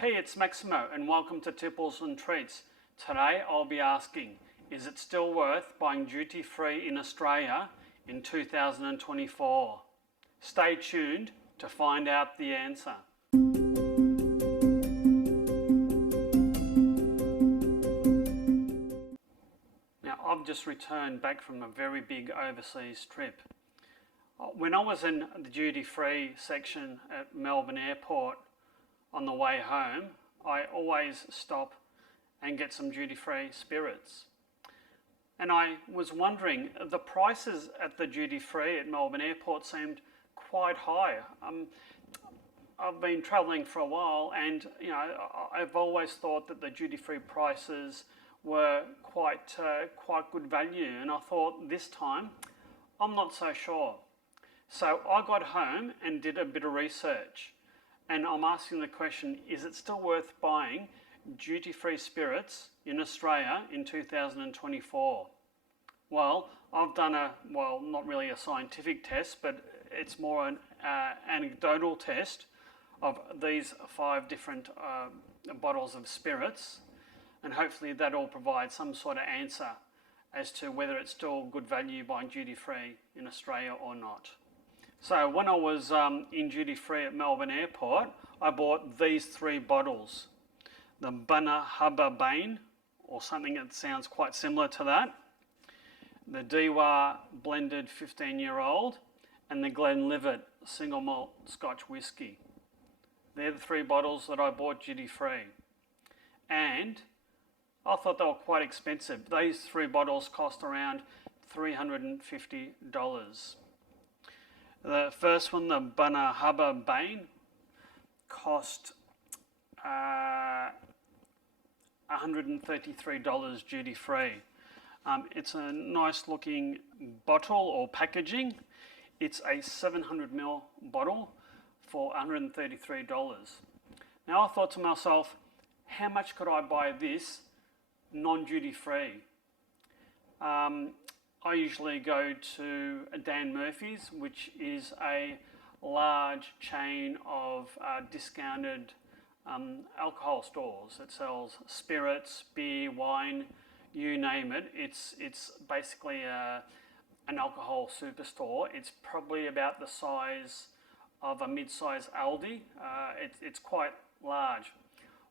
Hey, it's Maximo and welcome to Tipples and Treats. Today I'll be asking, is it still worth buying duty free in Australia in 2024? Stay tuned to find out the answer. Now, I've just returned back from a very big overseas trip. When I was in the duty free section at Melbourne Airport, on the way home, I always stop and get some duty-free spirits. And I was wondering, the prices at the duty-free at Melbourne Airport seemed quite high. I've been travelling for a while and I've always thought that the duty-free prices were quite good value, and I thought this time I'm not so sure. So I got home and did a bit of research. And I'm asking the question, is it still worth buying duty-free spirits in Australia in 2024? Well, I've done not really a scientific test, but it's more an anecdotal test of these 5 different bottles of spirits, and hopefully that'll provide some sort of answer as to whether it's still good value buying duty-free in Australia or not. So when I was in duty free at Melbourne Airport, I bought these 3 bottles. The Bunnahabhain, or something that sounds quite similar to that. The Dewar Blended 15-year-old, and the GLENLIVET Single Malt Scotch Whisky. They're the 3 bottles that I bought duty free. And I thought they were quite expensive. These 3 bottles cost around $350. The first one, the Bunnahabhain, cost $133 duty free. It's a nice looking bottle or packaging. It's a 700ml bottle for $133. Now I thought to myself, how much could I buy this non-duty free? I usually go to Dan Murphy's, which is a large chain of discounted alcohol stores that sells spirits, beer, wine, you name it. It's basically an alcohol superstore. It's probably about the size of a mid-size Aldi. It's quite large.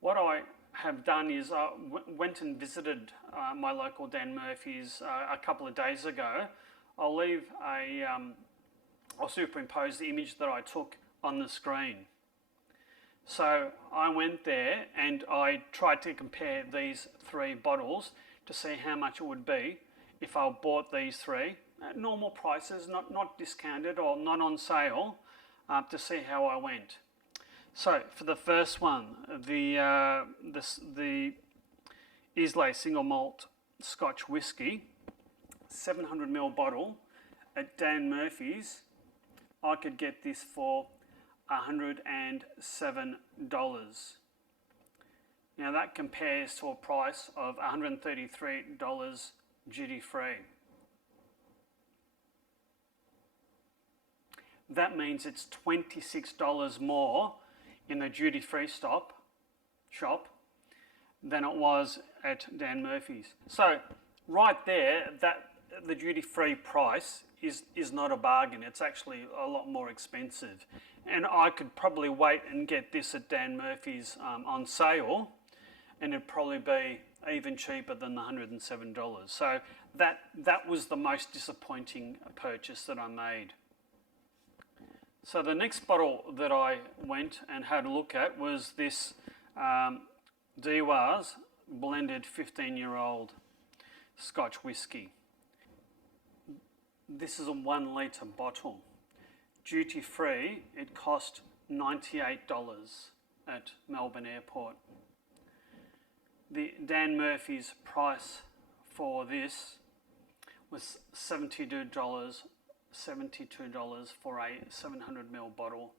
What I have done is I went and visited my local Dan Murphy's a couple of days ago. I'll superimpose the image that I took on the screen. So I went there and I tried to compare these 3 bottles to see how much it would be if I bought these 3 at normal prices, not discounted or not on sale, to see how I went. So for the first one, the Islay Single Malt Scotch Whisky, 700ml bottle at Dan Murphy's, I could get this for $107. Now that compares to a price of $133 duty free. That means it's $26 more in the duty-free shop than it was at Dan Murphy's. So right there, that the duty-free price is not a bargain. It's actually a lot more expensive. And I could probably wait and get this at Dan Murphy's on sale, and it'd probably be even cheaper than the $107. So that was the most disappointing purchase that I made. So the next bottle that I went and had a look at was this Dewar's Blended 15-year-old Scotch Whisky. This is a 1 litre bottle. Duty free, it cost $98 at Melbourne Airport. The Dan Murphy's price for this was $72 for a 700ml bottle.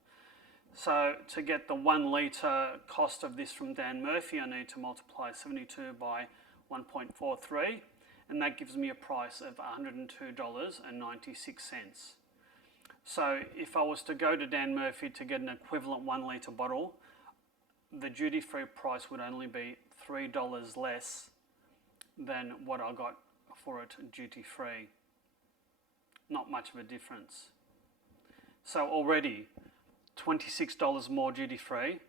So to get the 1 litre cost of this from Dan Murphy, I need to multiply 72 by 1.43, and that gives me a price of $102.96. So if I was to go to Dan Murphy to get an equivalent 1 litre bottle, the duty-free price would only be $3 less than what I got for it duty-free. Not much of a difference. So already $26 more duty-free,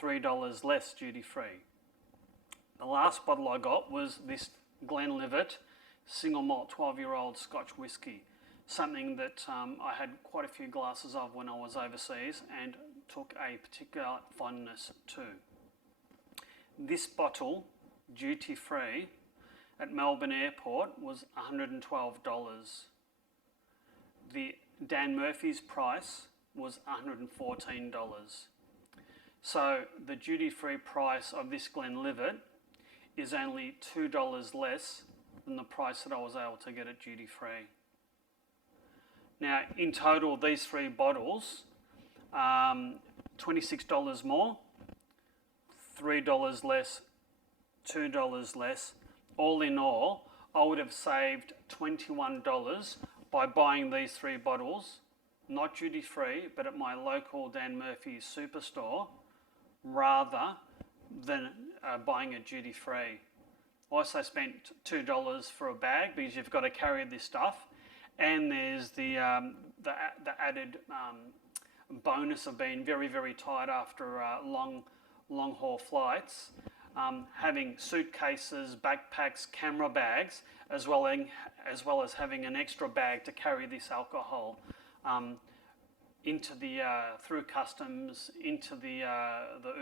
$3 less duty-free. The last bottle I got was this GLENLIVET single malt 12-year-old Scotch whisky, something that I had quite a few glasses of when I was overseas and took a particular fondness to. This bottle, duty-free, at Melbourne Airport was $112. The Dan Murphy's price was $114. So the duty-free price of this GLENLIVET is only $2 less than the price that I was able to get it duty-free. Now, in total, these three bottles, $26 more, $3 less, $2 less. All in all, I would have saved $21 by buying these three bottles, not duty-free, but at my local Dan Murphy's superstore, rather than buying it duty-free. I also spent $2 for a bag because you've got to carry this stuff, and there's the added bonus of being very, very tired after long haul flights, having suitcases, backpacks, camera bags, as well as having an extra bag to carry this alcohol into the through customs, into the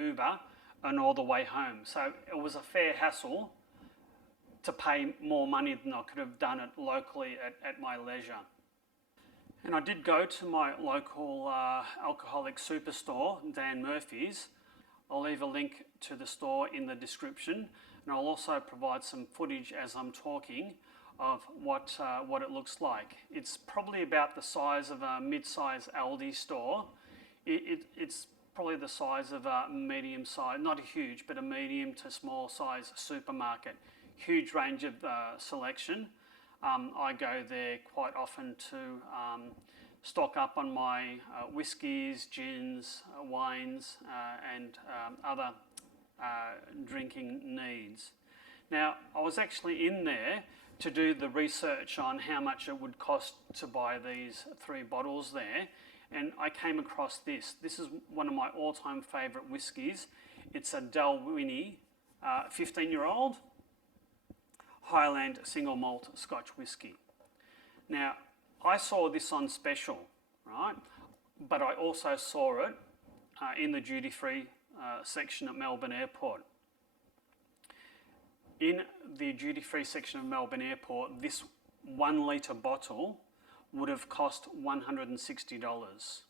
Uber, and all the way home. So it was a fair hassle to pay more money than I could have done it locally at my leisure. And I did go to my local alcoholic superstore, Dan Murphy's. I'll leave a link to the store in the description, and I'll also provide some footage as I'm talking of what it looks like. It's probably about the size of a mid-size Aldi store. It's probably the size of a medium size, not a huge, but a medium to small size supermarket. Huge range of selection. I go there quite often to stock up on my whiskies, gins, wines, and other drinking needs. Now, I was actually in there to do the research on how much it would cost to buy these three bottles there, and I came across this. This is one of my all-time favourite whiskies. It's a Dalwhinnie 15-year-old Highland single malt Scotch whisky. Now, I saw this on special, right? But I also saw it in the duty-free section at Melbourne Airport. In the duty-free section of Melbourne Airport, this 1 litre bottle would have cost $160.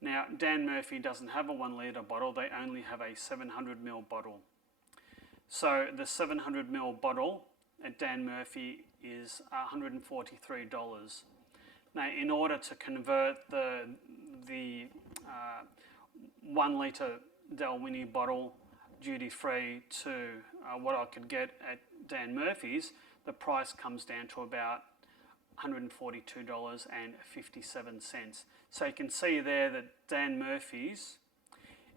Now, Dan Murphy doesn't have a 1 litre bottle, they only have a 700ml bottle. So the 700ml bottle at Dan Murphy is $143. Now, in order to convert the 1 litre Dalwhinnie bottle duty-free to what I could get at Dan Murphy's, the price comes down to about $142.57. So you can see there that Dan Murphy's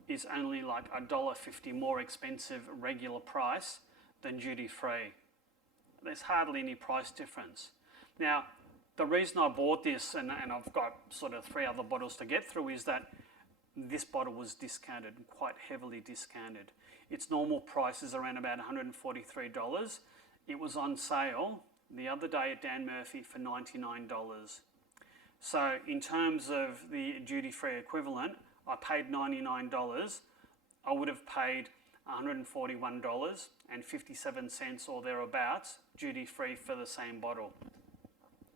is only like $1.50 more expensive regular price than duty-free. There's hardly any price difference. Now, the reason I bought this, and I've got sort of 3 other bottles to get through, is that this bottle was discounted, quite heavily discounted. Its normal price is around about $143. It was on sale the other day at Dan Murphy for $99. So in terms of the duty-free equivalent, I paid $99. I would have paid $141.57 or thereabouts duty-free for the same bottle.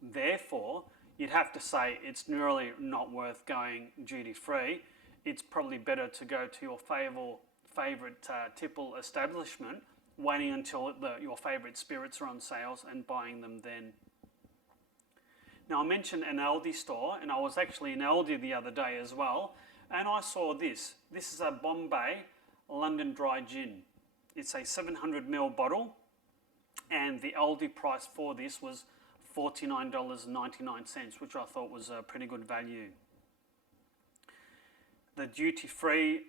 Therefore, you'd have to say it's really not worth going duty-free. It's probably better to go to your favourite tipple establishment, waiting until your favourite spirits are on sales and buying them then. Now, I mentioned an Aldi store, and I was actually in Aldi the other day as well, and I saw this. This is a Bombay London Dry Gin. It's a 700ml bottle, and the Aldi price for this was $49.99, which I thought was a pretty good value. The duty-free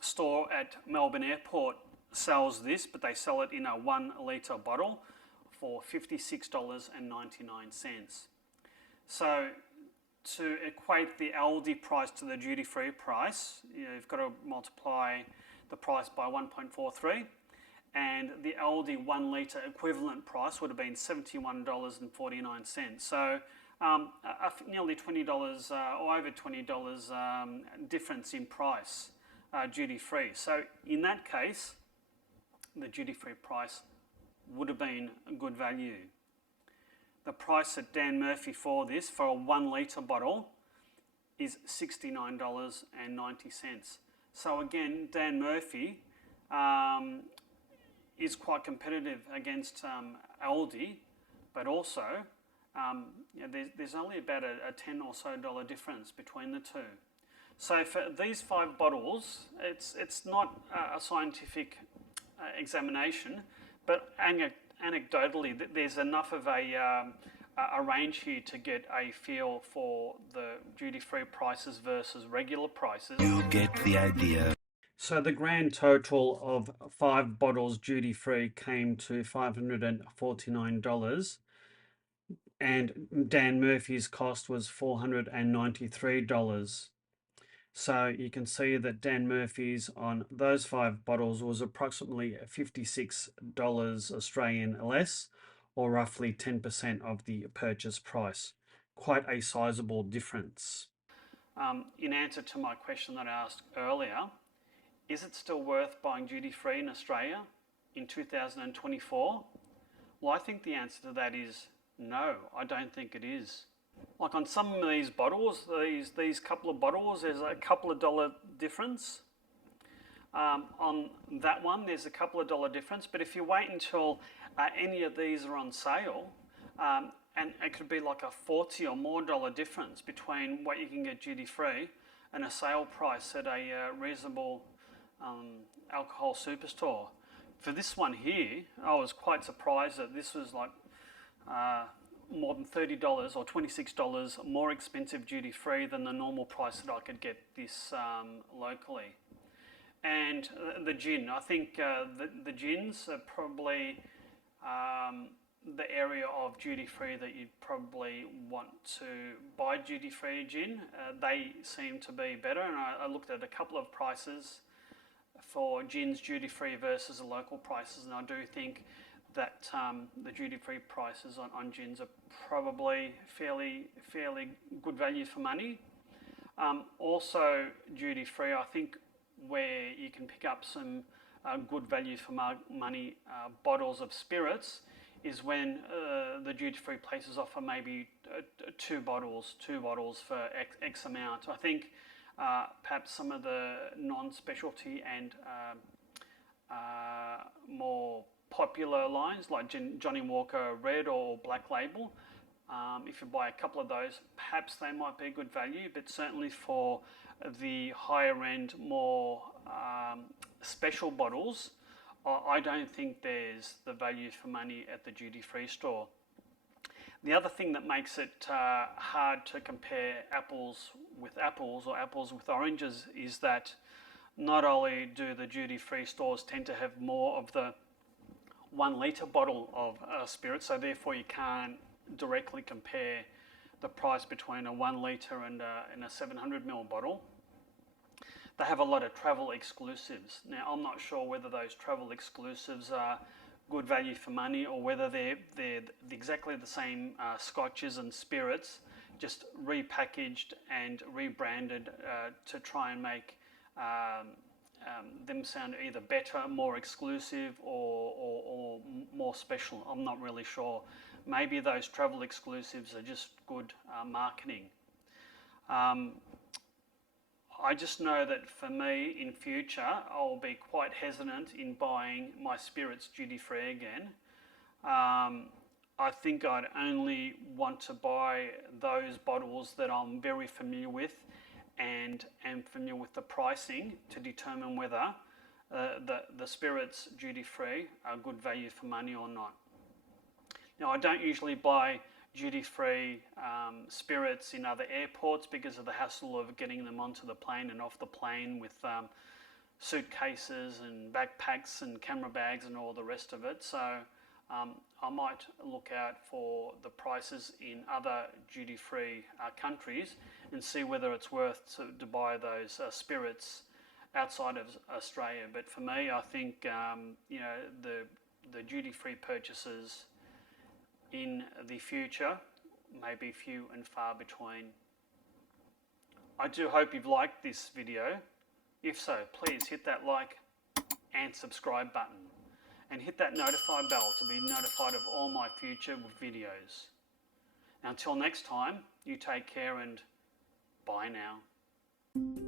store at Melbourne Airport sells this, but they sell it in a 1 litre bottle for $56.99. So to equate the Aldi price to the duty-free price, you've got to multiply the price by 1.43, and the Aldi 1 litre equivalent price would have been $71.49. So nearly $20 or over $20 difference in price duty-free. So in that case, the duty-free price would have been a good value. The price at Dan Murphy for this, for a 1 litre bottle, is $69.90. So again, Dan Murphy is quite competitive against Aldi, but also there's only about a $10 or so difference between the two. So for these 5 bottles, it's not a scientific examination, but anecdotally, there's enough of a range here to get a feel for the duty-free prices versus regular prices. You get the idea. So the grand total of 5 bottles duty-free came to $549, and Dan Murphy's cost was $493. So you can see that Dan Murphy's on those 5 bottles was approximately $56 Australian less, or roughly 10% of the purchase price. Quite a sizable difference. In answer to my question that I asked earlier, is it still worth buying duty-free in Australia in 2024? Well, I think the answer to that is no, I don't think it is. Like on some of these bottles, these couple of bottles, there's a couple of dollar difference. On that one, there's a couple of dollar difference. But if you wait until any of these are on sale, and it could be like a $40 or more difference between what you can get duty free and a sale price at a reasonable alcohol superstore. For this one here, I was quite surprised that this was like more than $30 or $26 more expensive duty free than the normal price that I could get this locally. And the gin, I think the gins are probably the area of duty free that you'd probably want to buy duty free gin. They seem to be better, and I looked at a couple of prices for gins duty free versus the local prices, and I do think that the duty free prices on gins are probably fairly good value for money. Also duty free, I think where you can pick up some good value for money bottles of spirits is when the duty free places offer maybe two bottles for X amount. I think perhaps some of the non-specialty and more popular lines like Johnny Walker Red or Black Label, if you buy a couple of those, perhaps they might be good value, but certainly for the higher end, more special bottles, I don't think there's the value for money at the duty free store. The other thing that makes it hard to compare apples with apples or apples with oranges is that not only do the duty free stores tend to have more of the 1 litre bottle of spirits, so therefore you can't directly compare the price between a 1 litre and a 700ml bottle. They have a lot of travel exclusives. Now, I'm not sure whether those travel exclusives are good value for money or whether they're exactly the same scotches and spirits, just repackaged and rebranded to try and make them sound either better, more exclusive, or more special. I'm not really sure. Maybe those travel exclusives are just good marketing. I just know that for me in future, I'll be quite hesitant in buying my spirits duty free again. I think I'd only want to buy those bottles that I'm very familiar with and am familiar with the pricing to determine whether the spirits duty free are good value for money or not. Now, I don't usually buy duty-free spirits in other airports because of the hassle of getting them onto the plane and off the plane with suitcases and backpacks and camera bags and all the rest of it. So I might look out for the prices in other duty-free countries and see whether it's worth to buy those spirits outside of Australia. But for me, I think you know, the duty-free purchases in the future may be few and far between. I do hope you've liked this video. If so, please hit that like and subscribe button and hit that notify bell to be notified of all my future videos. Now, until next time, you take care and bye now.